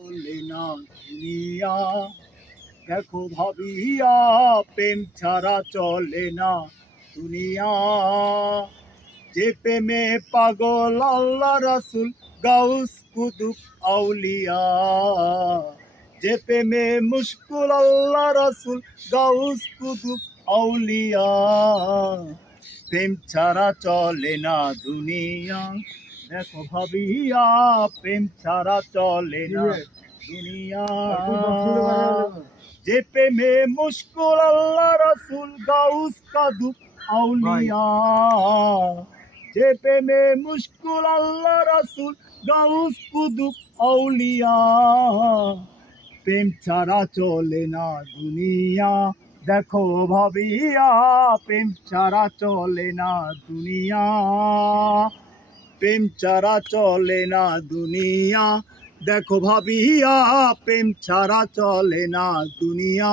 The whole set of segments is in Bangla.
চলে না দুনিয়া, দেখো ভাবিয়া প্রেম ছাড়া চলে না দুনিয়া। যে প্রেমে পাগল আল্লাহ রাসূল গাউস কুতুব আউলিয়া, যে প্রেমে মুশকুল আল্লাহ রাসূল গাউস কুতুব আউলিয়া। প্রেম ছাড়া চলে না দুনিয়া, দেখো ভাবিয়া প্রেম ছাড়া চলে না দুনিয়া। যে প্রেমে মুশকুল আল্লাহ রাসূল গাউস কুতুব আউলিয়া, যে প্রেমে মুশকুল আল্লাহ রাসূল গাউস কুতুব আউলিয়া। প্রেম ছাড়া চলে না দুনিয়া, দেখো ভাবিয়া প্রেম ছাড়া চলে না দুনিয়া। প্রেম ছাড়া চলে না দুনিয়া, দেখো ভাবিয়া প্রেম ছাড়া চলে না দুনিয়া।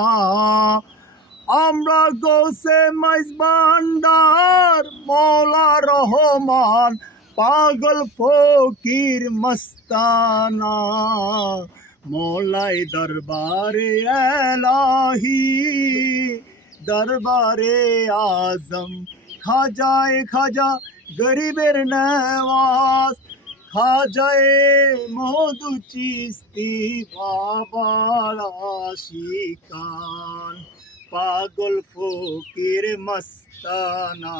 আমরা গৌসে মাইজ ভান্ডার মৌলা রহমান, পাগল ফকির মস্তানা, মৌলাই দরবারে এলাহি, দরবারে আজম, খাজায়ে খাজা গরিবের নওয়াজ, খাজায়ে মধু চিস্তি বাবার আশিকান, পাগল ফকির মস্তানা।